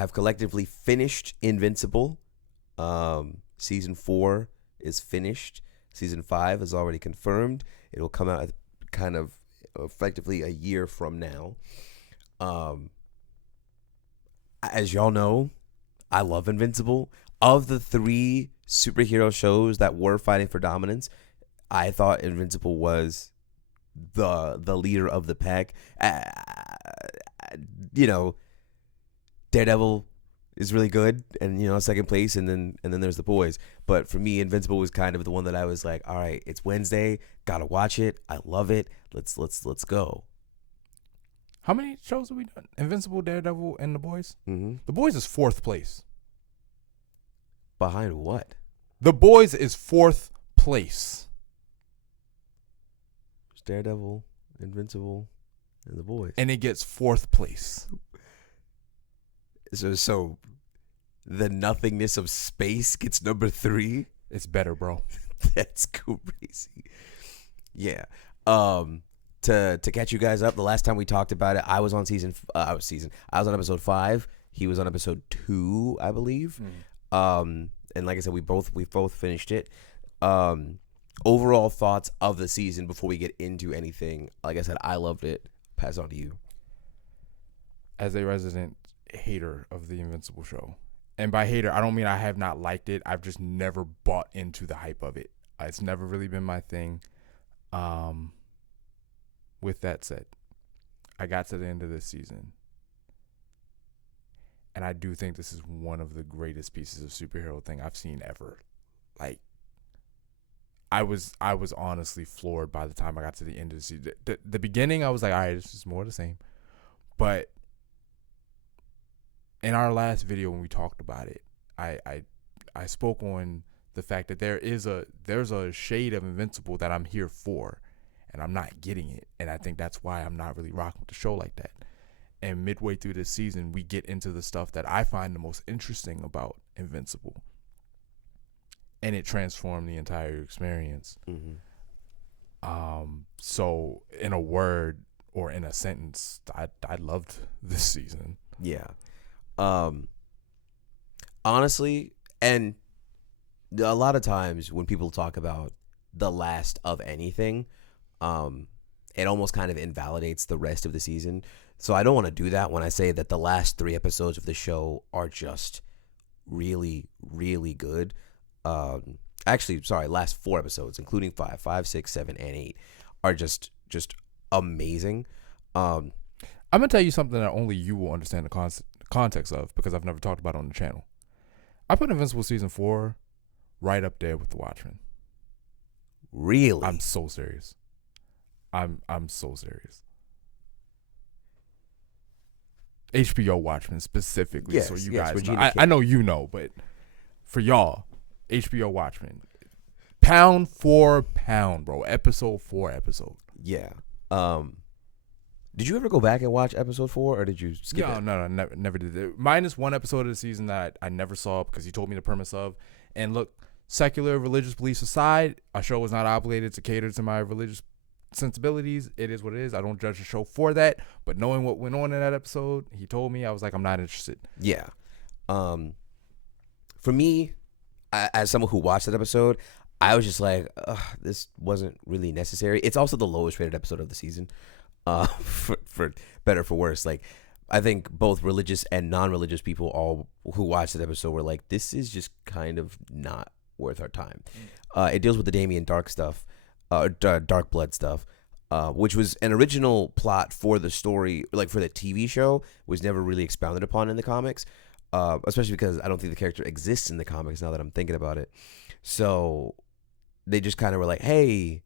have collectively finished Invincible. Season 4 is finished. Season 5 is already confirmed. It'll come out kind of effectively a year from now. As y'all know, I love Invincible. Of the 3 superhero shows that were fighting for dominance, I thought Invincible was the leader of the pack. Daredevil is really good, and second place, and then there's The Boys. But for me, Invincible was kind of the one that I was like, all right, it's Wednesday, gotta watch it. I love it. Let's go. How many shows have we done? Invincible, Daredevil, and The Boys? Mm-hmm. The Boys is 4th place. Behind what? The Boys is 4th place. It's Daredevil, Invincible, and The Boys. And it gets 4th place. So the nothingness of space gets number 3? It's better, bro. That's crazy. Yeah. To catch you guys up, the last time we talked about it, I was on I was on episode 5. He was on episode 2, I believe. And like I said, we both finished it. Overall thoughts of the season before we get into anything. Like I said, I loved it. Pass on to you. As a resident hater of the Invincible show, and by hater, I don't mean I have not liked it. I've just never bought into the hype of it. It's never really been my thing. With that said, I got to the end of this season, and I do think this is one of the greatest pieces of superhero thing I've seen ever. Like, I was honestly floored by the time I got to the end of the season. The beginning, I was like, all right, this is more of the same. But in our last video when we talked about it, I spoke on the fact that there's a shade of Invincible that I'm here for, and I'm not getting it. And I think that's why I'm not really rocking with the show like that. And midway through this season, we get into the stuff that I find the most interesting about Invincible. And it transformed the entire experience. Mm-hmm. So in a word or in a sentence, I loved this season. Yeah. Honestly, and a lot of times when people talk about the last of anything, it almost kind of invalidates the rest of the season. So I don't want to do that when I say that the last 3 episodes of the show are just really, really good. Actually, sorry, last 4 episodes, including 5, 6, 7, and 8, are just amazing. I'm gonna tell you something that only you will understand the context of, because I've never talked about it on the channel. I put Invincible season 4 right up there with The Watchmen. Really? I'm so serious. I'm so serious. HBO Watchmen specifically, yes, so you yes, guys know. I know you know, but for y'all, HBO Watchmen, pound for pound, bro. Episode 4 episode. Yeah. Did you ever go back and watch episode 4, or did you skip it? No, never did it. Minus one episode of the season that I never saw because he told me the premise of. And look, secular religious beliefs aside, a show was not obligated to cater to my religious sensibilities. It is what it is. I don't judge the show for that. But knowing what went on in that episode, he told me, I was like, I'm not interested. Yeah. For me, as someone who watched that episode, I was just like, this wasn't really necessary. It's also the lowest rated episode of the season. For better for worse. Like, I think both religious and non-religious people all who watched that episode were like, this is just kind of not worth our time. It deals with the Damien Dark stuff, Dark Blood stuff, which was an original plot for the story, like for the TV show, was never really expounded upon in the comics, especially because I don't think the character exists in the comics now that I'm thinking about it. So they just kind of were like, hey,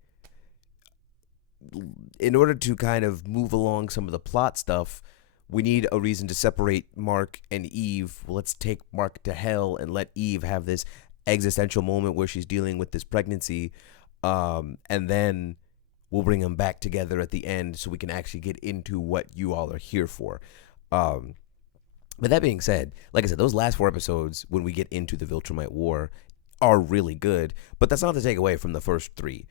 in order to kind of move along some of the plot stuff, we need a reason to separate Mark and Eve. Well, let's take Mark to hell and let Eve have this existential moment where she's dealing with this pregnancy, and then we'll bring them back together at the end so we can actually get into what you all are here for. But that being said, like I said, those last 4 episodes, when we get into the Viltrumite War, are really good, but that's not to take away from the first 3.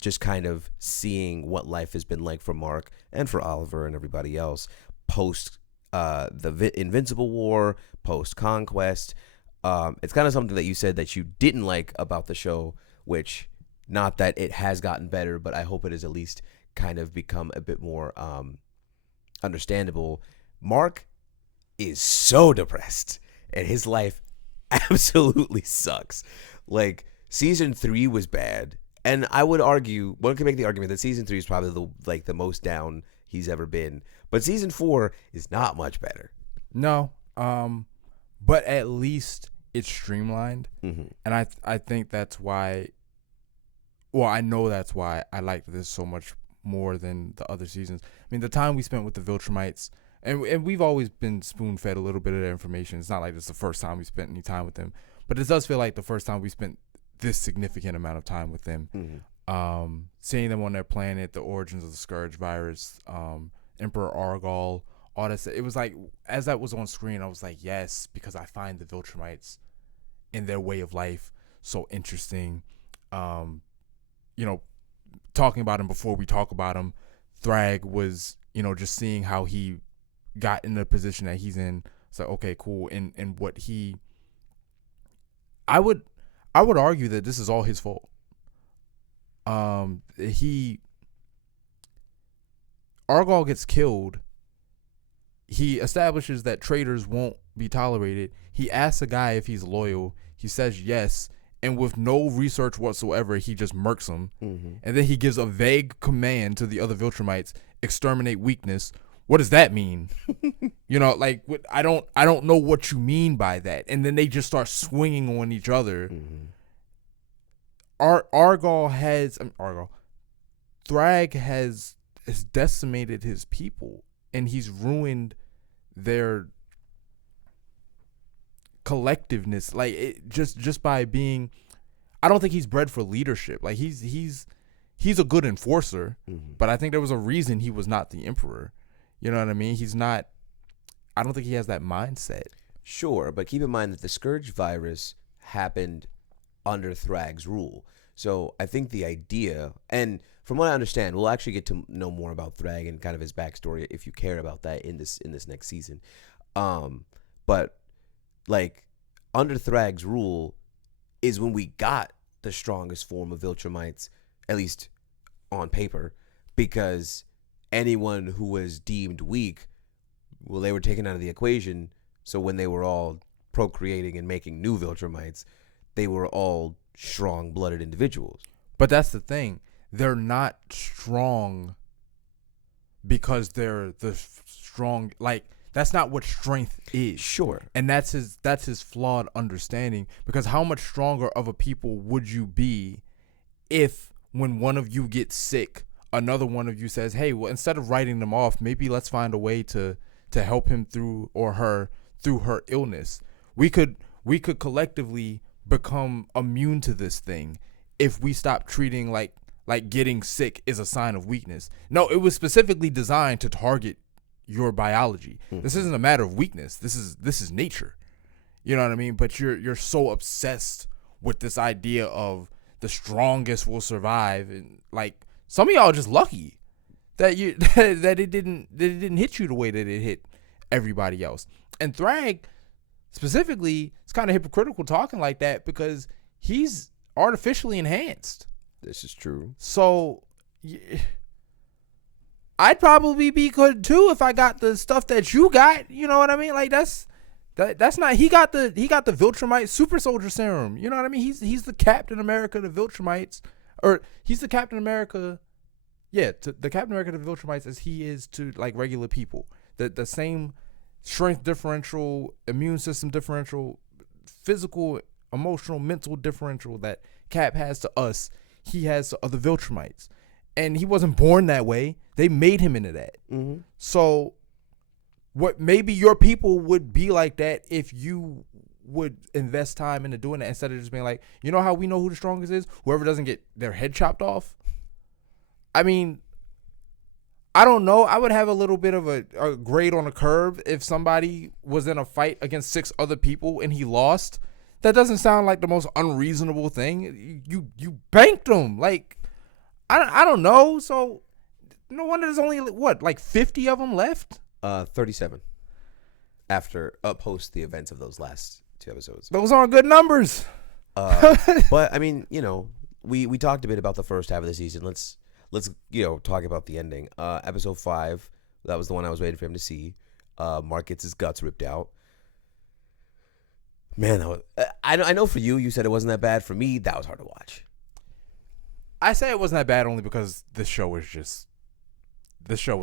Just kind of seeing what life has been like for Mark and for Oliver and everybody else post the Invincible War, post Conquest. It's kind of something that you said that you didn't like about the show, which not that it has gotten better, but I hope it has at least kind of become a bit more understandable. Mark is so depressed, and his life absolutely sucks. Like season 3 was bad, and I would argue one can make the argument that season 3 is probably the most down he's ever been. But season 4 is not much better. No, but at least it's streamlined, and I think that's why. Well, I know that's why I like this so much more than the other seasons. I mean, the time we spent with the Viltrumites, and we've always been spoon-fed a little bit of their information. It's not like it's the first time we spent any time with them, but it does feel like the first time we spent this significant amount of time with them. Seeing them on their planet, the origins of the Scourge virus, Emperor Argol, all that. It was like, as that was on screen, I was like, yes, because I find the Viltrumites in their way of life so interesting. Talking about him before we talk about him, Thrag was, just seeing how he got in the position that he's in. It's like, okay, cool. And what I would argue that this is all his fault. Argol gets killed. He establishes that traitors won't be tolerated. He asks a guy if he's loyal. He says yes. And with no research whatsoever, he just murks him. And then he gives a vague command to the other Viltrumites, exterminate weakness. What does that mean? I don't know what you mean by that. And then they just start swinging on each other. Thrag has decimated his people, and he's ruined their collectiveness, just by being. I don't think he's bred for leadership. Like he's a good enforcer, but I think there was a reason he was not the emperor. You know what I mean? He's not. I don't think he has that mindset. Sure, but keep in mind that the Scourge virus happened under Thrag's rule. So I think the idea, and from what I understand, we'll actually get to know more about Thrag and kind of his backstory if you care about that in this next season. But like under Thrag's rule is when we got the strongest form of Viltrumites, at least on paper, because anyone who was deemed weak, well, they were taken out of the equation. So when they were all procreating and making new Viltrumites, they were all strong-blooded individuals. But that's the thing. They're not strong because they're the strong, that's not what strength is. Sure. And that's his flawed understanding, because how much stronger of a people would you be if when one of you gets sick, another one of you says, hey, well, instead of writing them off, maybe let's find a way to help him through her illness. We could collectively become immune to this thing if we stop treating like getting sick is a sign of weakness. No, it was specifically designed to target your biology. This isn't a matter of weakness. This is nature. You know what I mean? But you're so obsessed with this idea of the strongest will survive, and some of y'all are just lucky that you that it didn't hit you the way that it hit everybody else. And Thrag specifically, it's kind of hypocritical talking like that because he's artificially enhanced. This is true. So I'd probably be good too if I got the stuff that you got. You know what I mean? That's not. He got the Viltrumite super soldier serum. You know what I mean? He's the Captain America of the Viltrumites, or he's the Captain America. Yeah, the Captain America of the Viltrumites as he is to regular people. The same strength differential, immune system differential, physical, emotional, mental differential that Cap has to us, he has to other Viltrumites. And he wasn't born that way. They made him into that. So what maybe your people would be like that if you would invest time into doing that instead of just being like, you know how we know who the strongest is? Whoever doesn't get their head chopped off. I mean, I don't know. I would have a little bit of a grade on a curve if somebody was in a fight against 6 other people and he lost. That doesn't sound like the most unreasonable thing. You banked them. I don't know. So no wonder there's only 50 of them left. 37. after post the events of those last 2 episodes. Those aren't good numbers. But I mean, we talked a bit about the first half of the season. Let's talk about the ending. Episode 5, that was the one I was waiting for him to see. Mark gets his guts ripped out. Man, I know for you said it wasn't that bad. For me, that was hard to watch. I say it wasn't that bad only because this show was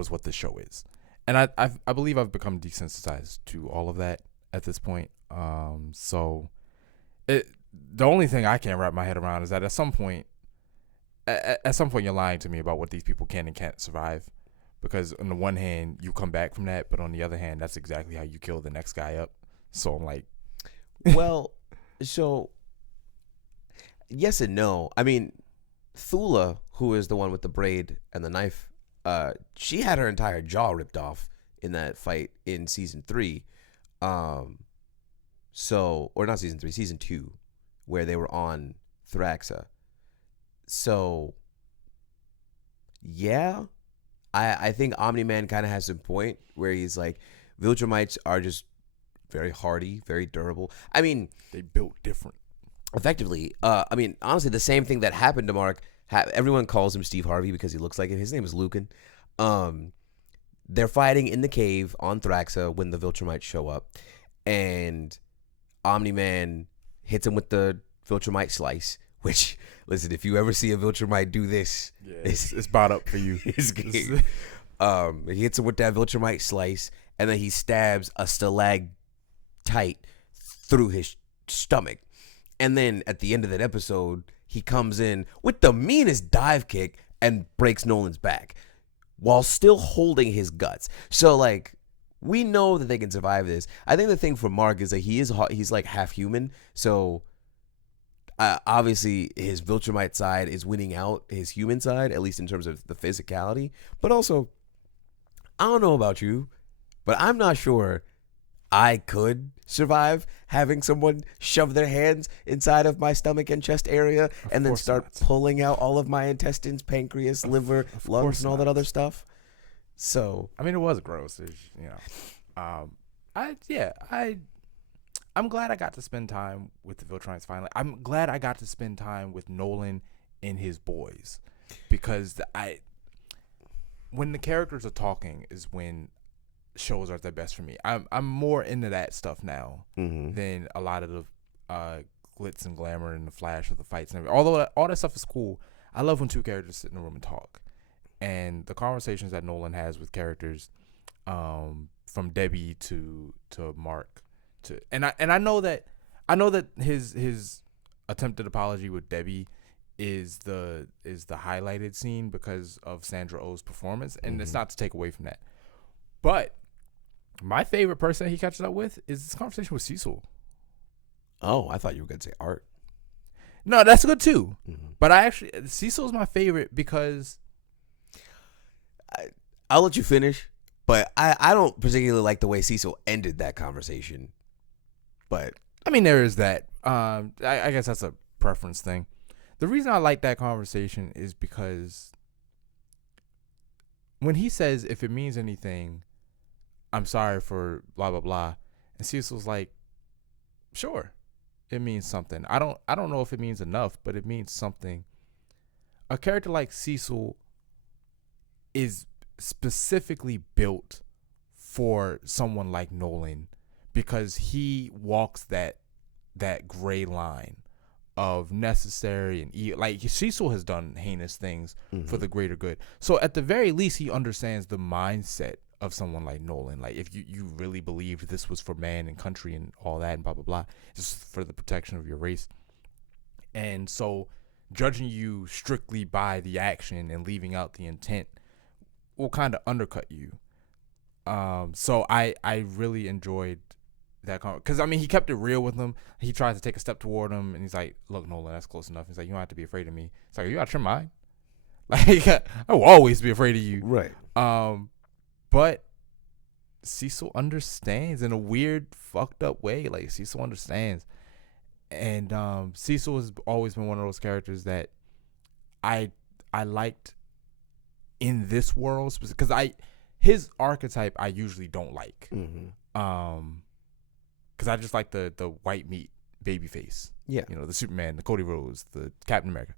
what this show is, and I believe I've become desensitized to all of that at this point. So the only thing I can't wrap my head around is that at some point you're lying to me about what these people can and can't survive, because on the one hand you come back from that, but on the other hand that's exactly how you kill the next guy up. So I'm like, well, so yes and no. I mean, Thula, who is the one with the braid and the knife, she had her entire jaw ripped off in that fight in season 3. So, or not season 3, season 2, where they were on Thraxa. So, yeah, I think Omni-Man kind of has some point where he's like, Viltrumites are just very hardy, very durable. I mean, they built different. Effectively, I mean, honestly, the same thing that happened to Mark. Everyone calls him Steve Harvey because he looks like it. His name is Lucan. They're fighting in the cave on Thraxa when the Viltrumites show up, and Omni-Man hits him with the Viltrumite slice. Which, listen, if you ever see a Viltrumite do this, yeah, it's bought up for you. It's game. He hits him with that Viltrumite slice, and then he stabs a stalagmite through his stomach. And then at the end of that episode, he comes in with the meanest dive kick and breaks Nolan's back while still holding his guts. So, like, we know that they can survive this. I think the thing for Mark is that he's like half human. So, obviously, his Viltrumite side is winning out his human side, at least in terms of the physicality. But also, I don't know about you, but I'm not sure I could survive having someone shove their hands inside of my stomach and chest area and then start pulling out all of my intestines, pancreas, liver, lungs, and all that other stuff. So, I mean, it was gross. I'm glad I got to spend time with the Viltrumites finally. I'm glad I got to spend time with Nolan and his boys, because when the characters are talking is when shows are at their best for me. I'm more into that stuff now than a lot of the glitz and glamour and the flash of the fights and everything. Although all that stuff is cool, I love when two characters sit in a room and talk. And the conversations that Nolan has with characters, from Debbie to Mark, and I know that his attempted apology with Debbie is the highlighted scene because of Sandra Oh's performance, and it's not to take away from that. But my favorite person he catches up with is this conversation with Cecil. Oh, I thought you were going to say Art. No, that's good too. But Cecil's my favorite because I'll let you finish, but I don't particularly like the way Cecil ended that conversation. But I mean, there is that. I guess that's a preference thing. The reason I like that conversation is because when he says, if it means anything, I'm sorry for blah, blah, blah. And Cecil's like, sure, it means something. I don't know if it means enough, but it means something. A character like Cecil is specifically built for someone like Nolan because he walks that gray line of necessary and evil. Like, Cecil has done heinous things for the greater good. So at the very least, he understands the mindset of someone like Nolan. Like, if you really believed this was for man and country and all that and blah, blah, blah, just for the protection of your race. And so judging you strictly by the action and leaving out the intent will kind of undercut you. So I really enjoyed that because I mean, he kept it real with him. He tried to take a step toward him, and he's like, "Look, Nolan, that's close enough." He's like, "You don't have to be afraid of me." It's like, "You out your mind?" Like, I will always be afraid of you, right? But Cecil understands in a weird, fucked up way. Like, Cecil understands, and Cecil has always been one of those characters that I liked in this world because his archetype I usually don't like. Because I just like the white meat baby face. Yeah. You know, the Superman, the Cody Rhodes, the Captain America.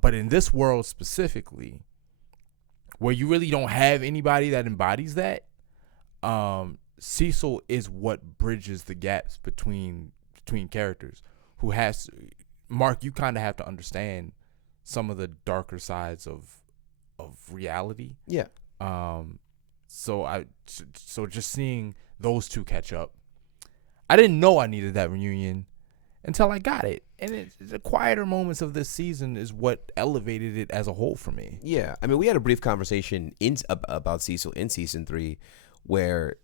But in this world specifically, where you really don't have anybody that embodies that, Cecil is what bridges the gaps between characters. Mark, you kind of have to understand some of the darker sides of reality. Yeah. So just seeing those two catch up, I didn't know I needed that reunion until I got it. And the quieter moments of this season is what elevated it as a whole for me. Yeah. I mean, we had a brief conversation about Cecil in season 3 where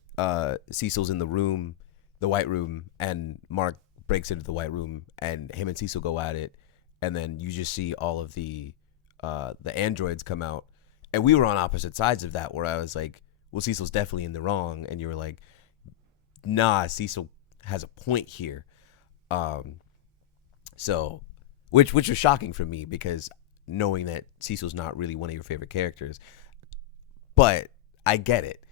Cecil's in the room, the white room, and Mark breaks into the white room and him and Cecil go at it. And then you just see all of the androids come out. And we were on opposite sides of that where I was like, well, Cecil's definitely in the wrong. And you were like, nah, Cecil has a point here. So, which was shocking for me because knowing that Cecil's not really one of your favorite characters, but I get it.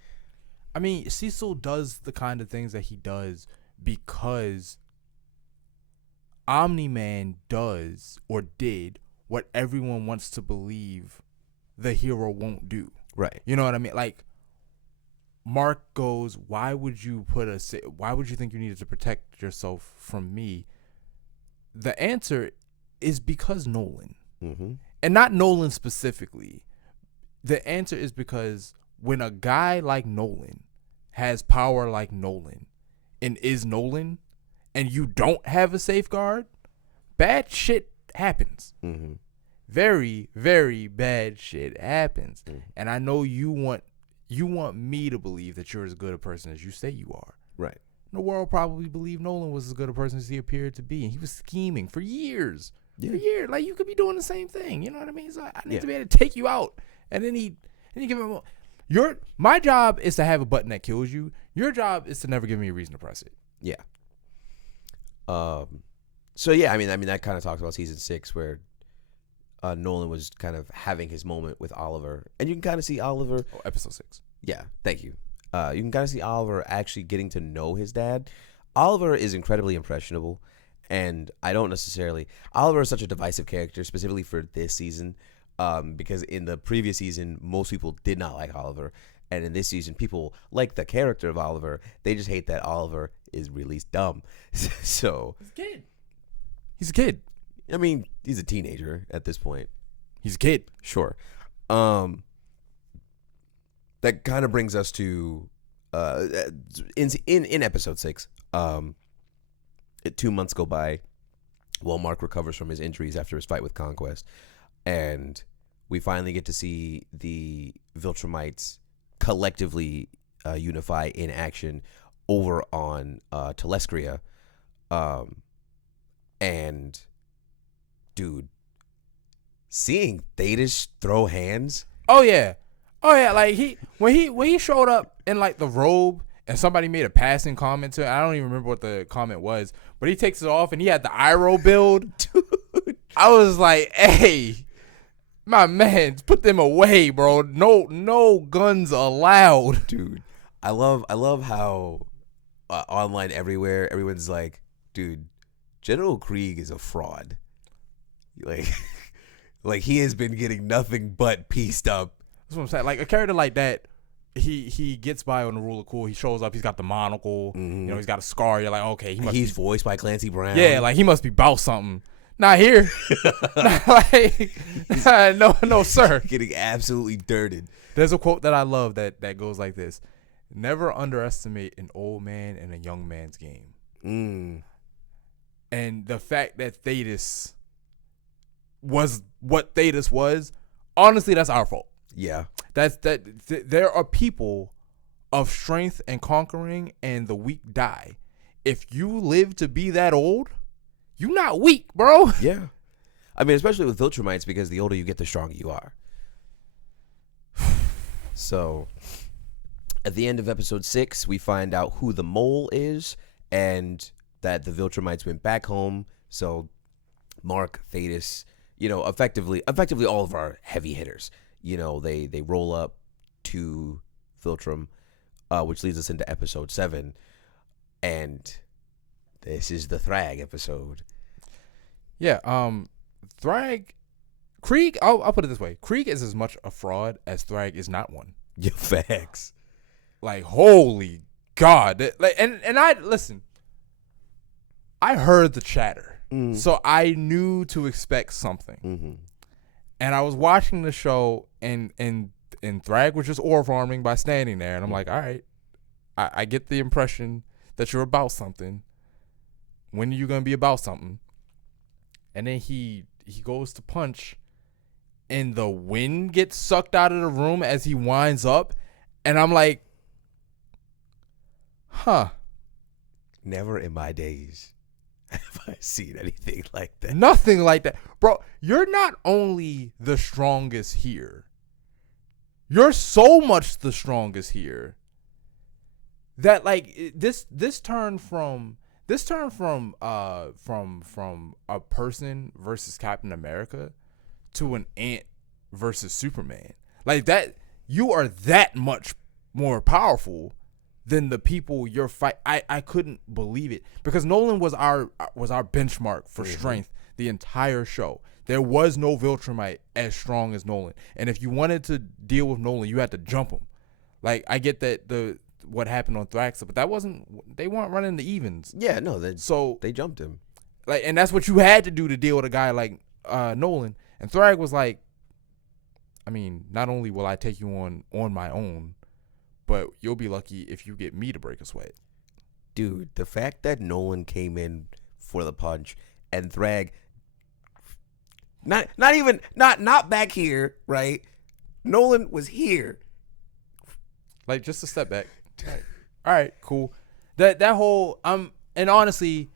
I mean, Cecil does the kind of things that he does because Omni-Man does or did what everyone wants to believe the hero won't do. Right. You know what I mean? Like, Mark goes, why would you think you needed to protect yourself from me? The answer is because Nolan. Mm-hmm. And not Nolan specifically. The answer is because when a guy like Nolan has power like Nolan and is Nolan and you don't have a safeguard, bad shit happens. Mm-hmm. Very, very bad shit happens. Mm-hmm. And I know you want me to believe that you're as good a person as you say you are. Right. The world probably believed Nolan was as good a person as he appeared to be, and he was scheming for years. Yeah. For years, like you could be doing the same thing. You know what I mean? So I need Yeah. to be able to take you out, and then he give him. My job is to have a button that kills you. Your job is to never give me a reason to press it. Yeah. So yeah, I mean that kind of talks about season 6 where Nolan was kind of having his moment with Oliver, and you can kind of see Oliver. Oh, episode 6. Yeah, thank you. You can kind of see Oliver actually getting to know his dad. Oliver is incredibly impressionable, and I don't necessarily. Oliver is such a divisive character, specifically for this season, because in the previous season, most people did not like Oliver, and in this season, people like the character of Oliver. They just hate that Oliver is really dumb. So He's a kid. I mean, he's a teenager at this point. He's a kid. Sure. That kind of brings us to in episode 6. 2 months go by while Mark recovers from his injuries after his fight with Conquest, and we finally get to see the Viltrumites collectively unify in action over on Telescria. And dude, seeing Thetis throw hands. Oh yeah. Like when he showed up in like the robe and somebody made a passing comment to it. I don't even remember what the comment was, but he takes it off and he had the Iroh build. Dude, I was like, hey, my man, put them away, bro. No guns allowed. Dude, I love how online everywhere everyone's like, dude, General Krieg is a fraud. Like he has been getting nothing but pieced up. That's what I'm saying. Like a character like that, he gets by on the rule of cool. He shows up. He's got the monocle. Mm-hmm. You know, he's got a scar. You're like, okay, He's voiced by Clancy Brown. Yeah, like he must be about something. Not here. No, sir. Getting absolutely dirted. There's a quote that I love that goes like this: "Never underestimate an old man in a young man's game." And the fact that Thetis was what Thetis was, honestly, that's our fault. Yeah. There are people of strength and conquering, and the weak die. If you live to be that old, you're not weak, bro. Yeah. I mean, especially with Viltrumites, because the older you get, the stronger you are. So, at the end of episode 6, we find out who the mole is, and that the Viltrumites went back home. So, Mark, Thetis, effectively all of our heavy hitters. They roll up to Viltrum, which leads us into episode 7, and this is the Thrag episode. Yeah, Thrag, Krieg. I'll put it this way: Krieg is as much a fraud as Thrag is not one. Yeah, facts. Like, holy God! Like, and I listen. I heard the chatter, so I knew to expect something. Mm-hmm. And I was watching the show, and Thrag was just aura farming by standing there, and I'm like, all right, I get the impression that you're about something. When are you gonna be about something? And then he goes to punch, and the wind gets sucked out of the room as he winds up, and I'm like, huh. Never in my days have I seen anything like that. Nothing like that. Bro, you're not only the strongest here, you're so much the strongest here that like this turn from a person versus Captain America to an ant versus Superman. Like that, you are that much more powerful than the people you're fight. I couldn't believe it, because Nolan was our benchmark for strength the entire show. There was no Viltrumite as strong as Nolan, and if you wanted to deal with Nolan, you had to jump him. Like, I get that what happened on Thraxa, but they weren't running the evens. Yeah, no, they jumped him. Like, and that's what you had to do to deal with a guy like Nolan. And Thrag was like, I mean, not only will I take you on my own, but you'll be lucky if you get me to break a sweat. Dude, the fact that Nolan came in for the punch and Thrag not back here, right? Nolan was here. Like, just a step back. Like, all right, cool. That whole and honestly,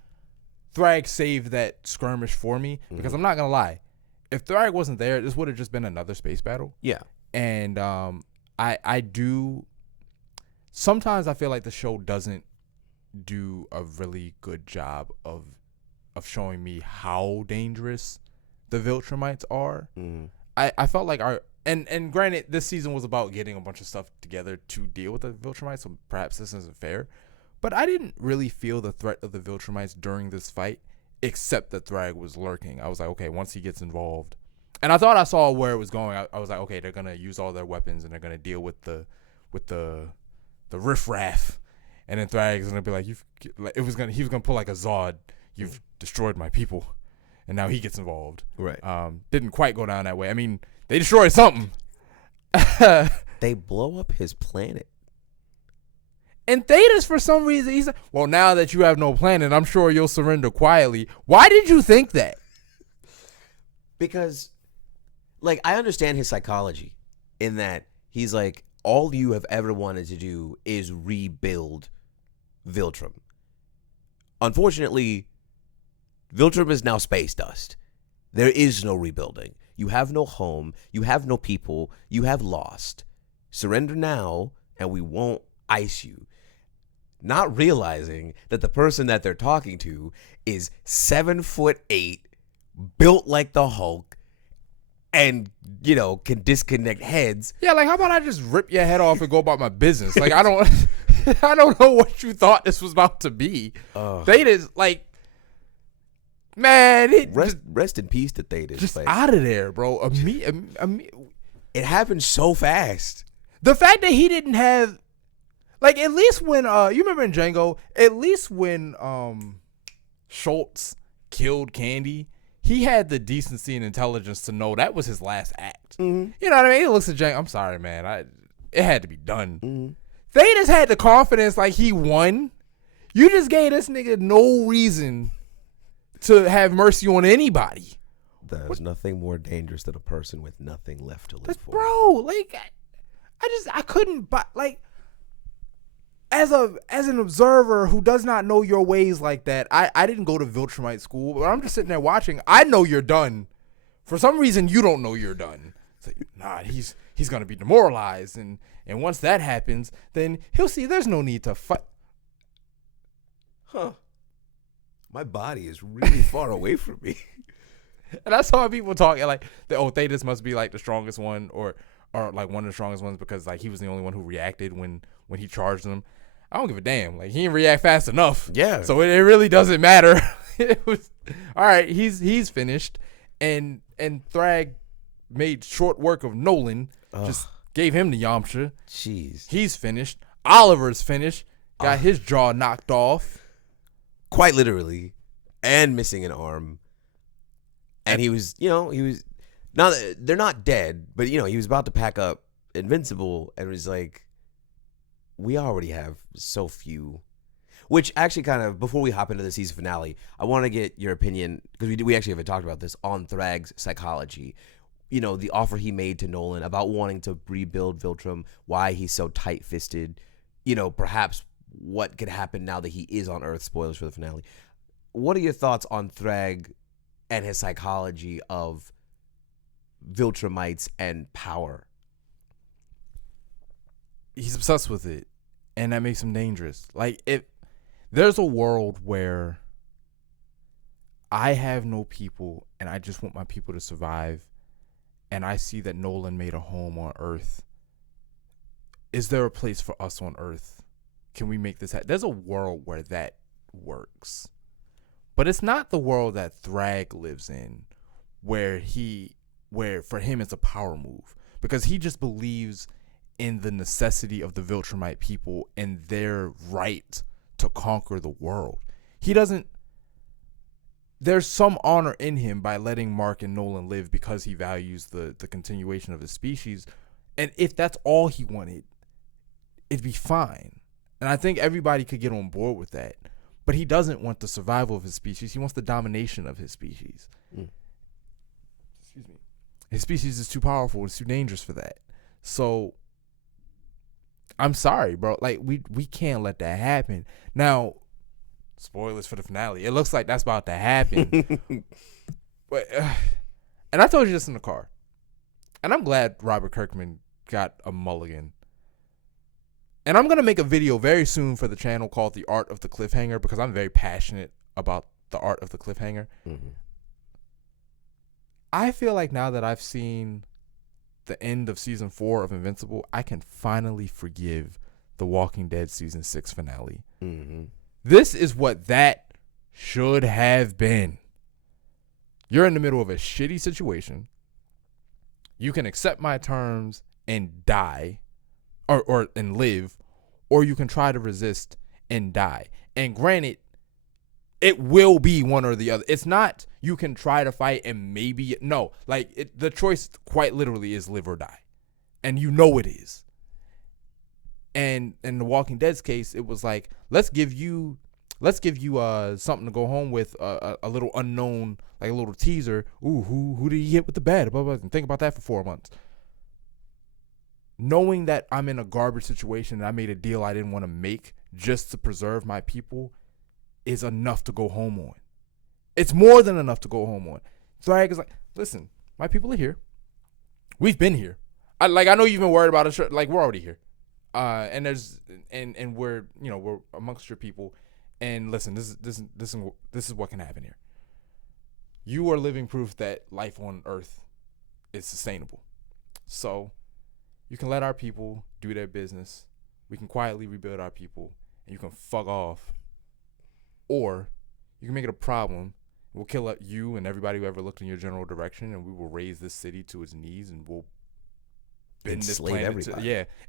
Thrag saved that skirmish for me, because I'm not gonna lie, if Thrag wasn't there, this would have just been another space battle. Yeah. And I do sometimes I feel like the show doesn't do a really good job of showing me how dangerous the Viltrumites are. I felt like and granted, this season was about getting a bunch of stuff together to deal with the Viltrumites, so perhaps this isn't fair. But I didn't really feel the threat of the Viltrumites during this fight, except that Thrag was lurking. I was like, okay, once he gets involved. And I thought I saw where it was going. I was like, okay, they're going to use all their weapons, and they're going to deal with the riffraff. And then Thrag's going to be like, he was going to pull like a Zod. You've destroyed my people. And now he gets involved. Right. Didn't quite go down that way. I mean, they destroyed something. They blow up his planet. And Thetis, for some reason, he's like, well, now that you have no planet, I'm sure you'll surrender quietly. Why did you think that? Because, like, I understand his psychology in that he's like, all you have ever wanted to do is rebuild Viltrum. Unfortunately, Viltrum is now space dust. There is no rebuilding. You have no home. You have no people. You have lost. Surrender now, and we won't ice you. Not realizing that the person that they're talking to is 7'8", built like the Hulk, and, you know, can disconnect heads. Yeah, like, how about I just rip your head off and go about my business? Like, I don't know what you thought this was about to be. Thetis, like, man, rest in peace to Thetis. Just out of there, bro. It happened so fast. The fact that he didn't have, like, at least when you remember in Django, at least when Schultz killed Candy, he had the decency and intelligence to know that was his last act. Mm-hmm. You know what I mean? He looks at Django. I'm sorry, man. It had to be done. Mm-hmm. They just had the confidence like he won. You just gave this nigga no reason to have mercy on anybody. There's nothing more dangerous than a person with nothing left to live for. Bro, like, I couldn't, like, as an observer who does not know your ways like that, I didn't go to Viltrumite school, but I'm just sitting there watching. I know you're done. For some reason, you don't know you're done. It's like, nah, he's gonna be demoralized, and once that happens, then he'll see there's no need to fight. Huh. My body is really far away from me. And I saw people talking like, Thetis must be like the strongest one, or or like one of the strongest ones because like he was the only one who reacted when he charged him. I don't give a damn. Like he didn't react fast enough. Yeah. So it really doesn't matter. It was all right. He's finished, and Thrag made short work of Nolan. Ugh. Just gave him the Yamcha. Jeez. He's finished. Oliver's finished. Got his jaw knocked off. Quite literally, and missing an arm. And he was now they're not dead, but he was about to pack up Invincible and was like, we already have so few. Which actually kind of, before we hop into the season finale, I want to get your opinion, because we actually haven't talked about this, on Thrag's psychology. The offer he made to Nolan about wanting to rebuild Viltrum, why he's so tight-fisted, perhaps what could happen now that he is on Earth, spoilers for the finale. What are your thoughts on Thrag and his psychology of Viltrumites and power? He's obsessed with it, and that makes him dangerous. Like, if there's a world where I have no people and I just want my people to survive, and I see that Nolan made a home on Earth, is there a place for us on Earth? Can we make this happen? There's a world where that works. But it's not the world that Thrag lives in, where for him it's a power move. Because he just believes in the necessity of the Viltrumite people and their right to conquer the world. There's some honor in him by letting Mark and Nolan live because he values the continuation of his species. And if that's all he wanted, it'd be fine. And I think everybody could get on board with that. But he doesn't want the survival of his species. He wants the domination of his species. Excuse me. His species is too powerful. It's too dangerous for that. So I'm sorry, bro. Like, we can't let that happen. Now, spoilers for the finale. It looks like that's about to happen. But, and I told you this in the car. And I'm glad Robert Kirkman got a mulligan. And I'm going to make a video very soon for the channel called The Art of the Cliffhanger, because I'm very passionate about the art of the cliffhanger. Mm-hmm. I feel like now that I've seen the end of season 4 of Invincible, I can finally forgive the Walking Dead season 6 finale. Mm-hmm. This is what that should have been. You're in the middle of a shitty situation. You can accept my terms and die, or and live, or you can try to resist and die. And granted, it will be one or the other. It's not you can try to fight and maybe no. Like the choice quite literally is live or die, and it is. And in the Walking Dead's case, it was like let's give you something to go home with, a little unknown, like a little teaser. Ooh, who did he hit with the bat? Blah, blah, blah, and think about that for 4 months. Knowing that I'm in a garbage situation and I made a deal I didn't want to make just to preserve my people is enough to go home on. It's more than enough to go home on. Thrag is like, listen, my people are here. We've been here. I know you've been worried about it. Like, we're already here. And we're amongst your people. And listen, this is what can happen here. You are living proof that life on Earth is sustainable. So you can let our people do their business. We can quietly rebuild our people, and you can fuck off. Or you can make it a problem. We'll kill you and everybody who ever looked in your general direction, and we will raise this city to its knees, and we'll bend this planet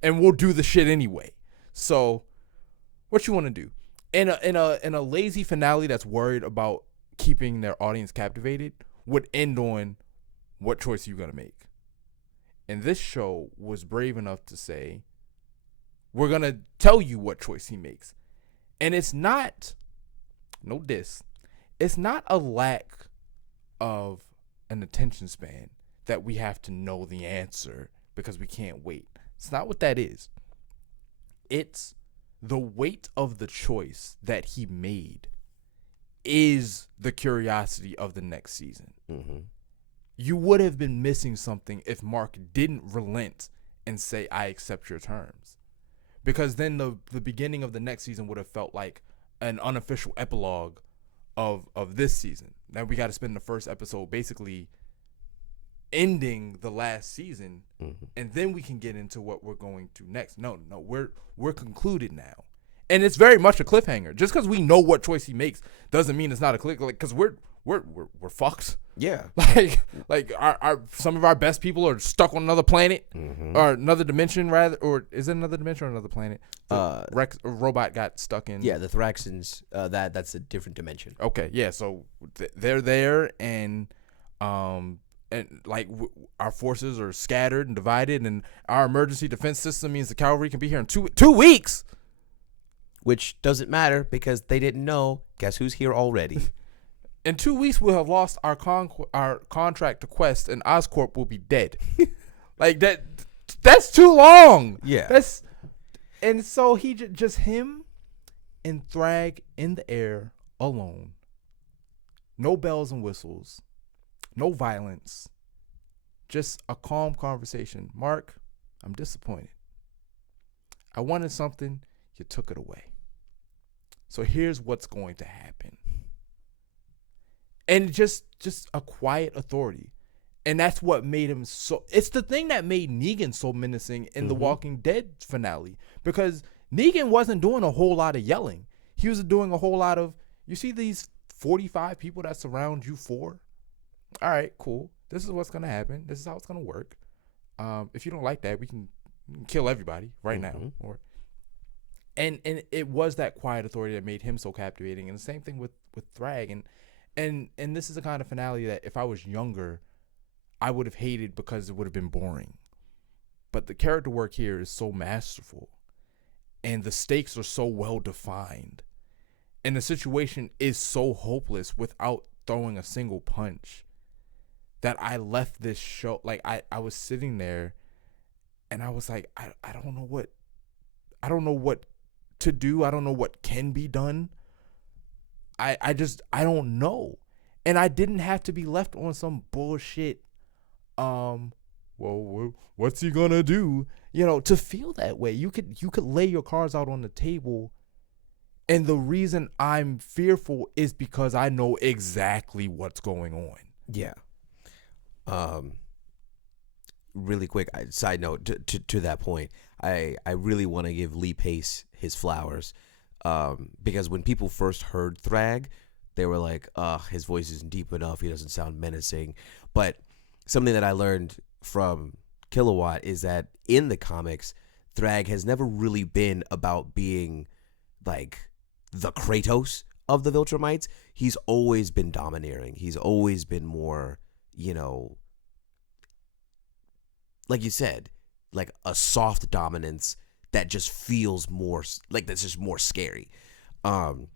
and we'll do the shit anyway. So, what you want to do? In a lazy finale that's worried about keeping their audience captivated would end on what choice are you gonna make. And this show was brave enough to say, we're going to tell you what choice he makes. And it's not, no diss, it's not a lack of an attention span that we have to know the answer because we can't wait. It's not what that is. It's the weight of the choice that he made is the curiosity of the next season. Mm-hmm. You would have been missing something if Mark didn't relent and say, I accept your terms. Because then the beginning of the next season would have felt like an unofficial epilogue of this season. Now we got to spend the first episode basically ending the last season, Mm-hmm. and then we can get into what we're going to next. No, we're concluded now, and it's very much a cliffhanger. Just because we know what choice he makes doesn't mean it's not a click. Like, because we're fucked. Yeah. Like our some of our best people are stuck on another planet or another dimension, rather, or is it another dimension or another planet? The robot got stuck in. Yeah, the Thraxans. That's a different dimension. Okay, yeah. So they're there, and like our forces are scattered and divided, and our emergency defense system means the cavalry can be here in 2 weeks. Which doesn't matter because they didn't know. Guess who's here already? In 2 weeks, we'll have lost our contract to Quest, and Oscorp will be dead. Like that. That's too long. Yeah. And so he just him and Thrag in the air alone. No bells and whistles. No violence. Just a calm conversation. Mark, I'm disappointed. I wanted something. You took it away. So here's what's going to happen. And just a quiet authority. And that's what made him so... It's the thing that made Negan so menacing in the Walking Dead finale. Because Negan wasn't doing a whole lot of yelling. He was doing a whole lot of... You see these 45 people that surround you four? All right, cool. This is what's going to happen. This is how it's going to work. If you don't like that, we can kill everybody right now. And it was that quiet authority that made him so captivating. And the same thing with Thrag. And this is the kind of finale that if I was younger, I would have hated because it would have been boring. But the character work here is so masterful. And the stakes are so well defined. And the situation is so hopeless without throwing a single punch that I left this show. Like I was sitting there and I was like, I don't know what to do. I don't know what can be done. I don't know. And I didn't have to be left on some bullshit. Well, what's he gonna do? To feel that way. You could lay your cards out on the table. And the reason I'm fearful is because I know exactly what's going on. Yeah. Really quick side note to that point. I really want to give Lee Pace his flowers. Because when people first heard Thrag, they were like, his voice isn't deep enough. He doesn't sound menacing. But something that I learned from Kilowatt is that in the comics, Thrag has never really been about being like the Kratos of the Viltrumites. He's always been domineering. He's always been more, like you said, like a soft dominance that just feels more like that's just more scary. And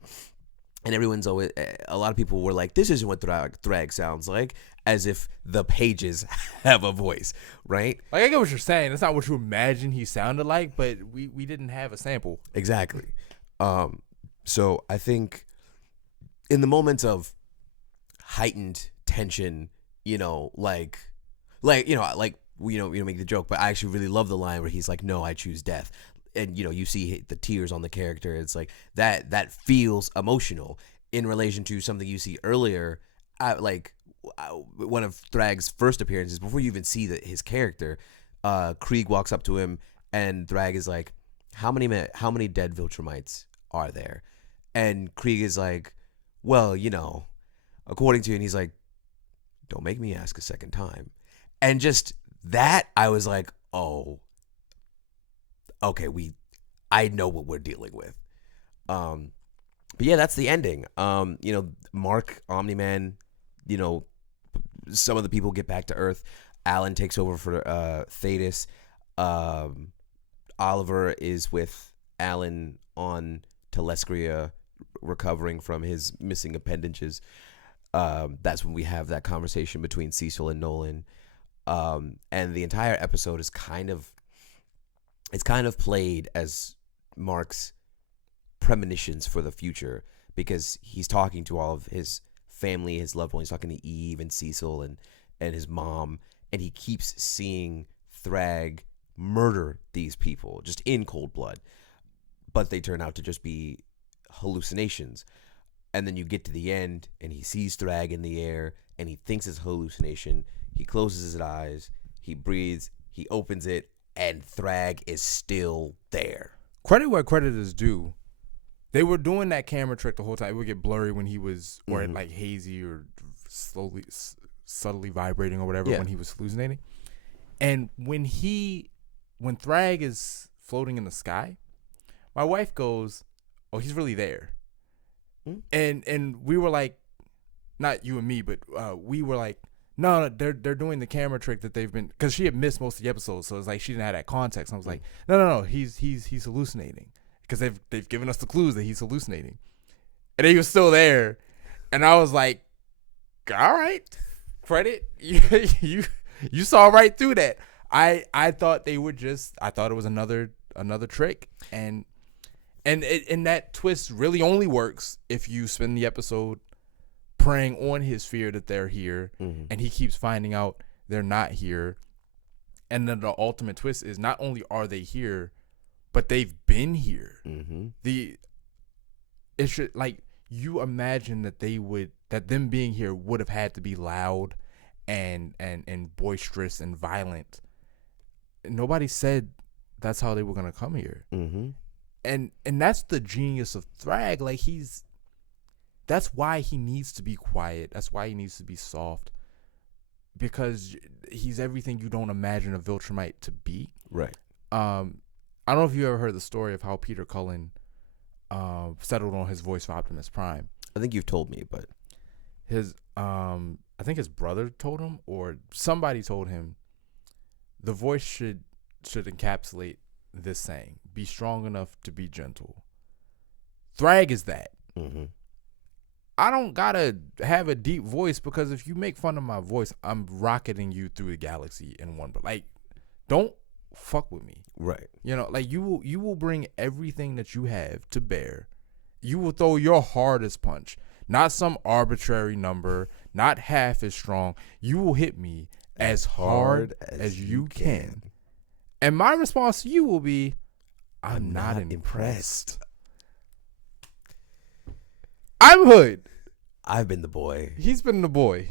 everyone's always, a lot of people were like, this isn't what Thrag sounds like, as if the pages have a voice, right? Like, I get what you're saying. It's not what you imagine he sounded like, but we didn't have a sample. Exactly. So I think in the moments of heightened tension, you make the joke, but I actually really love the line where he's like, no, I choose death. And, you see the tears on the character. It's like that feels emotional in relation to something you see earlier. One of Thrag's first appearances, before you even see his character, Krieg walks up to him and Thrag is like, how many dead Viltrumites are there? And Krieg is like, well, according to you. And he's like, don't make me ask a second time. And just that, I was like, oh, okay, I know what we're dealing with. But yeah, that's the ending. Mark, Omni-Man, some of the people get back to Earth. Alan takes over for Thetis. Oliver is with Alan on Telescria, recovering from his missing appendages. That's when we have that conversation between Cecil and Nolan. And the entire episode is kind of played as Mark's premonitions for the future, because he's talking to all of his family, his loved ones. He's talking to Eve and Cecil and his mom, and he keeps seeing Thrag murder these people just in cold blood, but they turn out to just be hallucinations. And then you get to the end, and he sees Thrag in the air, and he thinks it's a hallucination. He closes his eyes, he breathes, he opens it, and Thrag is still there. Credit where credit is due. They were doing that camera trick the whole time. It would get blurry when he was, or like hazy or subtly vibrating or whatever when he was hallucinating. And when Thrag is floating in the sky, my wife goes, "Oh, he's really there." And we were like, not you and me, but we were like, no, they're doing the camera trick that they've been, because she had missed most of the episodes, so it's like she didn't have that context. And I was like, no, he's hallucinating, because they've given us the clues that he's hallucinating, and he was still there, and I was like, all right, credit, you saw right through that. I thought they would I thought it was another trick, and that twist really only works if you spend the episode preying on his fear that they're here, and he keeps finding out they're not here. And then the ultimate twist is not only are they here, but they've been here. It should, like, you imagine that them being here would have had to be loud and boisterous and violent. Nobody said that's how they were gonna come here. And that's the genius of Thrag. Like, that's why he needs to be quiet. That's why he needs to be soft, because he's everything you don't imagine a Viltrumite to be. Right. I don't know if you ever heard the story of how Peter Cullen settled on his voice for Optimus Prime. I think you've told me, but I think his brother told him, or somebody told him, the voice should encapsulate this saying: be strong enough to be gentle. Thrag is that. I don't gotta have a deep voice, because if you make fun of my voice, I'm rocketing you through the galaxy in one. But like, don't fuck with me. Right. You know, like, you will bring everything that you have to bear. You will throw your hardest punch, not some arbitrary number, not half as strong. You will hit me as hard as you can. And my response to you will be, I'm not impressed. I'm Hood. I've been the boy. He's been the boy.